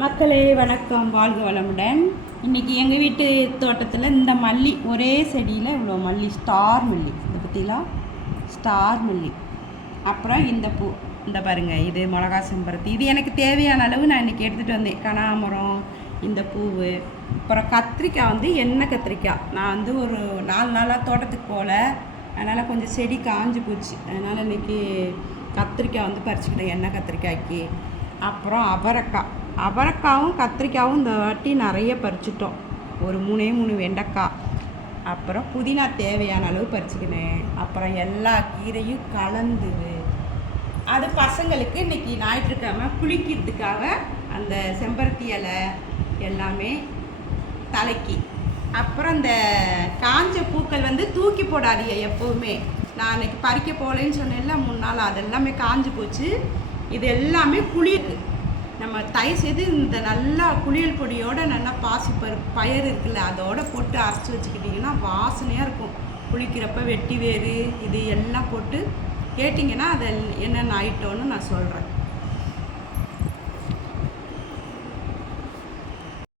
மக்களே வணக்கம், வாழ்க வளமுடன். இன்றைக்கி எங்கள் வீட்டு தோட்டத்தில் இந்த மல்லி ஒரே செடியில் இவ்வளோ மல்லி, ஸ்டார் மல்லி, இதை பற்றிலாம் ஸ்டார் மல்லி. அப்புறம் இந்த பூ, இந்த பாருங்கள், இது மிளகா செம்பருத்தி. இது எனக்கு தேவையான அளவு நான் இன்றைக்கி எடுத்துகிட்டு வந்தேன். கனகாமரம், இந்த பூவு. அப்புறம் கத்திரிக்காய் வந்து எண்ணெய் கத்திரிக்காய். நான் வந்து ஒரு 4 நாளாக தோட்டத்துக்கு போகல, அதனால் கொஞ்சம் செடி காஞ்சி போச்சு. அதனால் இன்றைக்கி கத்திரிக்காய் வந்து பறிச்சுக்கிட்டேன், எண்ணெய் கத்திரிக்காய்க்கு. அப்புறம் அவரைக்காவும் கத்திரிக்காயும் இந்த வாட்டி நிறைய பறிச்சிட்டோம். ஒரு 3 வெண்டைக்காய். அப்புறம் புதினா தேவையான அளவு பறிச்சுக்கினேன். அப்புறம் எல்லா கீரையும் கலந்து அது பசங்களுக்கு இன்றைக்கி ஞாயிற்றுக்கிழமை குளிக்கிறதுக்காக அந்த செம்பருத்தி இலை எல்லாமே தலைக்கு. அப்புறம் இந்த காஞ்ச பூக்கள் வந்து தூக்கி போடாதீங்க எப்போவுமே. நான் அன்றைக்கி பறிக்க போகலன்னு சொன்னேன்ல 3 நாள், அதெல்லாமே காஞ்சி போச்சு. இது எல்லாமே குளிருக்கு. நம்ம தயவு செய்து இந்த நல்லா குளியல் பொடியோடு நல்லா பயறு இருக்குல்ல, அதோடு போட்டு அரைச்சி வச்சுக்கிட்டிங்கன்னா வாசனையாக இருக்கும். குளிக்கிறப்ப வெட்டி வேறு இது எல்லாம் போட்டு கேட்டிங்கன்னா அதை என்னென்ன ஐட்டம்னு நான் சொல்கிறேன்.